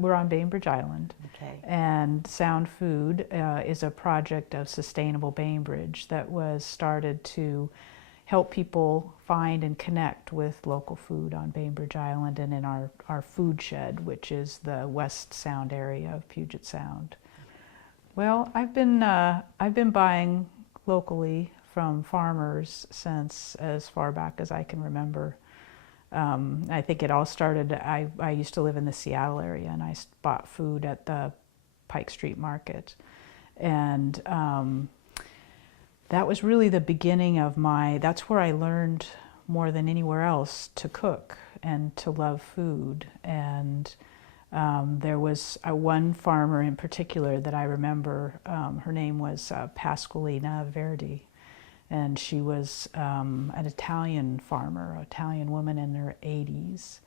we're on Bainbridge Island. Okay. And Sound Food is a project of Sustainable Bainbridge that was started to help people find and connect with local food on Bainbridge Island and in our food shed, which is the West Sound area of Puget Sound. Well, I've been buying locally from farmers since as far back as I can remember. I think it all started, I used to live in the Seattle area, and I bought food at the Pike Street Market. And that was really the beginning of that's where I learned more than anywhere else to cook and to love food. And there was one farmer in particular that I remember. Her name was Pasqualina Verdi, and she was an Italian farmer, an Italian woman in her 80s.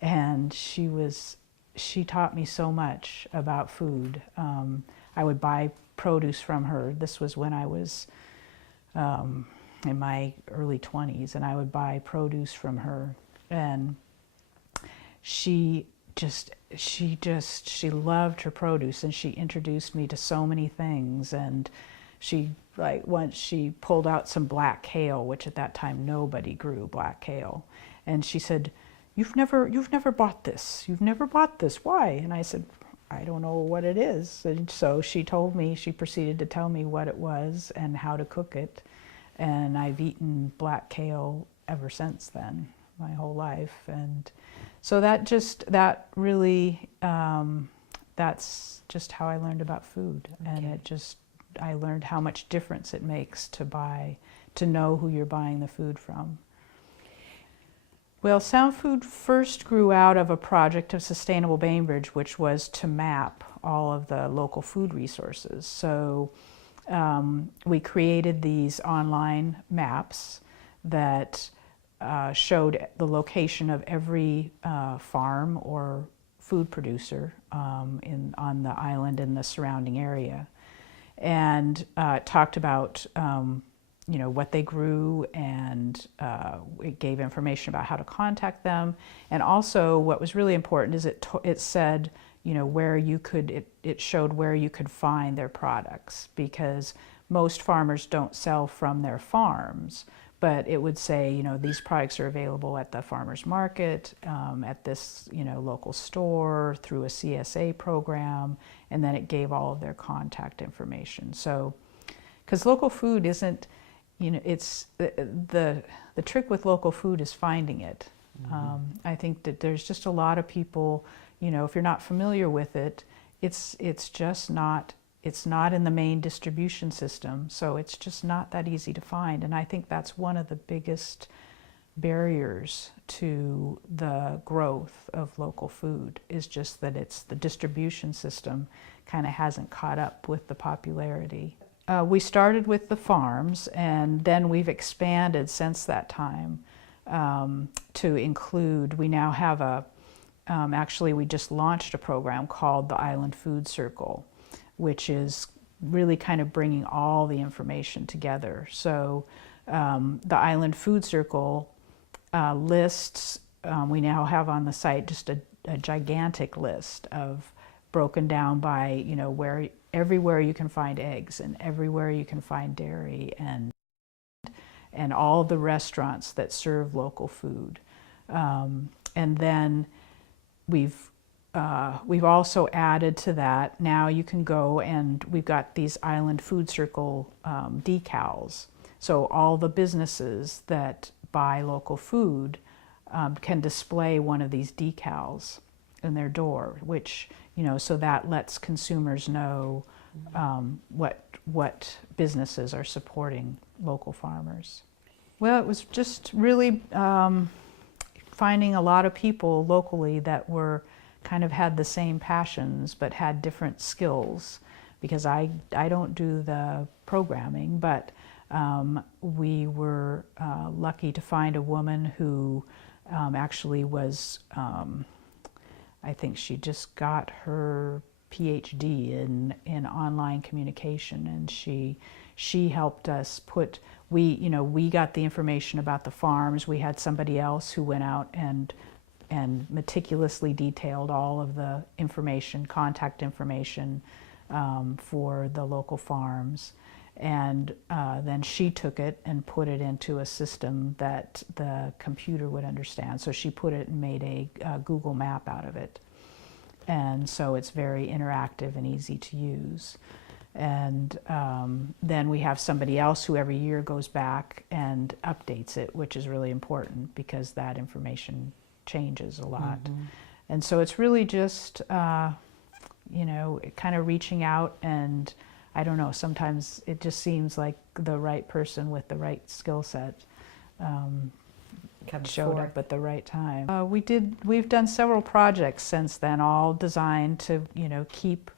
And she taught me so much about food. I would buy produce from her. This was when I was in my early 20s, and I would buy produce from her. And she loved her produce, and she introduced me to so many things. And once she pulled out some black kale, which at that time nobody grew black kale, and she said, you've never bought this. You've never bought this. Why? And I said, I don't know what it is. And so she proceeded to tell me what it was and how to cook it. And I've eaten black kale ever since then, my whole life. And so that's just how I learned about food. Okay. And I learned how much difference it makes to know who you're buying the food from. Well, Sound Food first grew out of a project of Sustainable Bainbridge, which was to map all of the local food resources. So we created these online maps that showed the location of every farm or food producer on the island and the surrounding area, and talked about what they grew, and it gave information about how to contact them. And also what was really important is it said where it showed where you could find their products, because most farmers don't sell from their farms, but it would say these products are available at the farmers market, at this local store, through a CSA program, and then it gave all of their contact information. So because local food isn't, it's the trick with local food is finding it. Mm-hmm. I think that there's just a lot of people, if you're not familiar with it, it's not in the main distribution system, so it's just not that easy to find. And I think that's one of the biggest barriers to the growth of local food, is just that the distribution system kind of hasn't caught up with the popularity. We started with the farms, and then we've expanded since that time to include, we now have actually we just launched a program called the Island Food Circle, which is really kind of bringing all the information together. So the Island Food Circle lists, we now have on the site just a gigantic list of broken down by, everywhere you can find eggs, and everywhere you can find dairy, and all the restaurants that serve local food. And then we've also added to that, now you can go, and we've got these Island Food Circle decals. So all the businesses that buy local food can display one of these decals in their door, which, so that lets consumers know what businesses are supporting local farmers. Well, it was just really finding a lot of people locally that kind of had the same passions but had different skills, because I don't do the programming, but we were lucky to find a woman who actually was, I think she just got her PhD in online communication, and she helped us we got the information about the farms. We had somebody else who went out and and meticulously detailed all of the information, contact information for the local farms. And then she took it and put it into a system that the computer would understand. So she put it and made a Google map out of it. And so it's very interactive and easy to use. And then we have somebody else who every year goes back and updates it, which is really important because that information changes a lot. And so it's really just, you know, kind of reaching out, and I don't know, sometimes it just seems like the right person with the right skill set showed up at the right time. We've done several projects since then, all designed to, you know, keep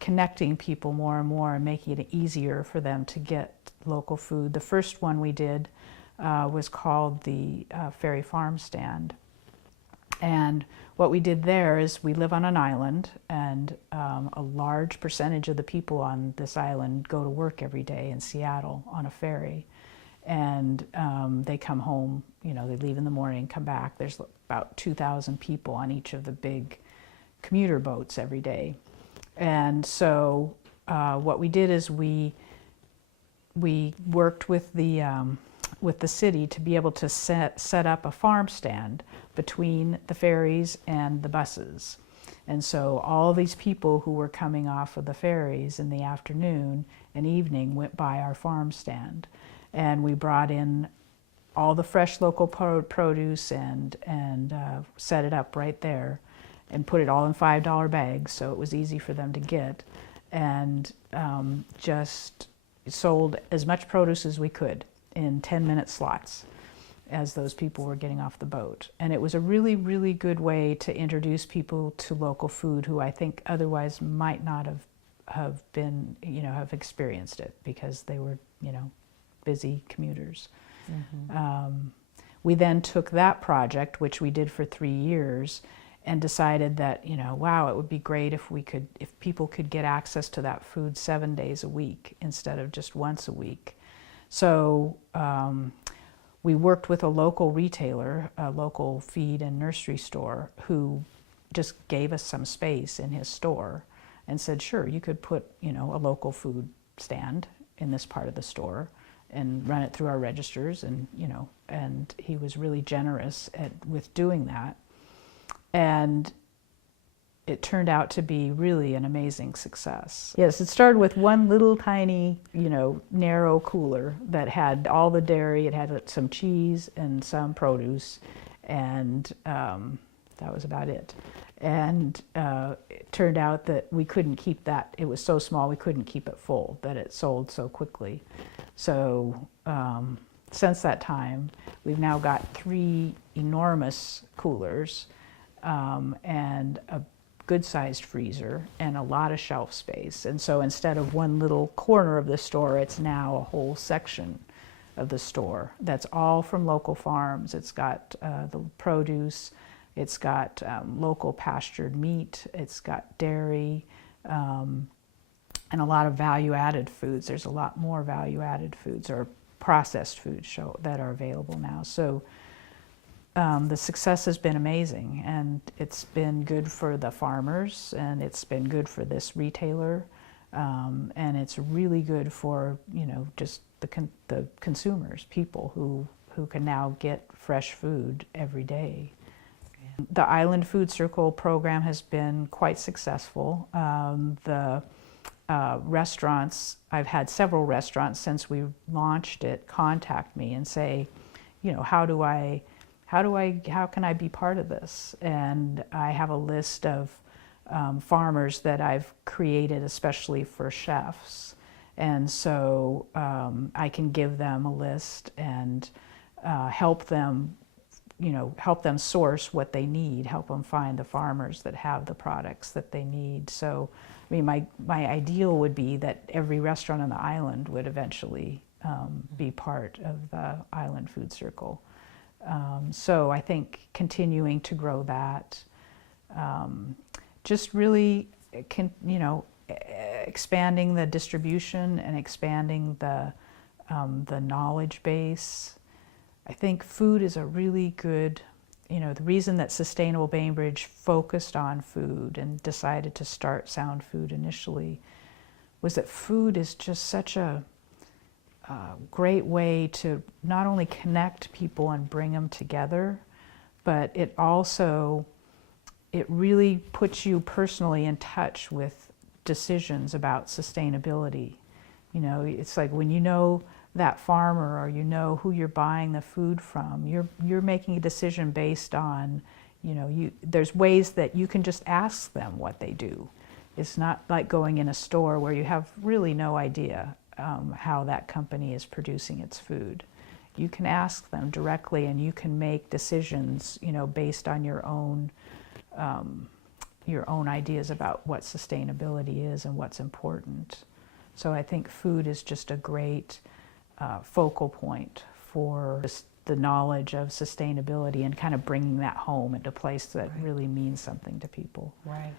connecting people more and more and making it easier for them to get local food. The first one we did was called the Ferry Farm Stand. And what we did there is we live on an island, and a large percentage of the people on this island go to work every day in Seattle on a ferry. And they come home, you know, they leave in the morning, come back. There's about 2,000 people on each of the big commuter boats every day. And so what we did is we worked with the city to be able to set up a farm stand between the ferries and the buses. And so all these people who were coming off of the ferries in the afternoon and evening went by our farm stand. And we brought in all the fresh local produce and set it up right there and put it all in $5 bags so it was easy for them to get, and just sold as much produce as we could in 10-minute slots as those people were getting off the boat. And it was a really, really good way to introduce people to local food who I think otherwise might not have been, you know, have experienced it because they were, you know, busy commuters. We then took that project, which we did for 3 years, and decided that, you know, wow, it would be great if people could get access to that food 7 days a week instead of just once a week. So we worked with a local retailer, a local feed and nursery store, who just gave us some space in his store and said, sure, you could put, you know, a local food stand in this part of the store and run it through our registers, and, you know, and he was really generous with doing that. And it turned out to be really an amazing success. Yes, it started with one little tiny, you know, narrow cooler that had all the dairy. It had some cheese and some produce, and that was about it. And it turned out that we couldn't keep that. It was so small we couldn't keep it full, that it sold so quickly. So since that time, we've now got 3 enormous coolers and a good-sized freezer and a lot of shelf space. And so instead of one little corner of the store, it's now a whole section of the store that's all from local farms. It's got the produce, it's got local pastured meat, it's got dairy, and a lot of value-added foods. There's a lot more value-added foods or processed foods that are available now. So the success has been amazing, and it's been good for the farmers, and it's been good for this retailer, and it's really good for, you know, just the consumers, people who can now get fresh food every day. The Island Food Circle program has been quite successful. The restaurants, I've had several restaurants since we launched it contact me and say, you know, how can I be part of this? And I have a list of farmers that I've created especially for chefs. And so I can give them a list and help them, you know, help them source what they need, help them find the farmers that have the products that they need. So, I mean, my ideal would be that every restaurant on the island would eventually be part of the Island Food Circle. So I think continuing to grow that, just really, you know, expanding the distribution and expanding the knowledge base. I think food is a really good you know, the reason that Sustainable Bainbridge focused on food and decided to start Sound Food initially was that food is just such a great way to not only connect people and bring them together, but it also, it really puts you personally in touch with decisions about sustainability. You know, it's like when you know that farmer or you know who you're buying the food from, you're making a decision based on, you know, there's ways that you can just ask them what they do. It's not like going in a store where you have really no idea how that company is producing its food. You can ask them directly and you can make decisions, you know, based on your own ideas about what sustainability is and what's important. So I think food is just a great focal point for just the knowledge of sustainability and kind of bringing that home into a place that really means something to people. Right.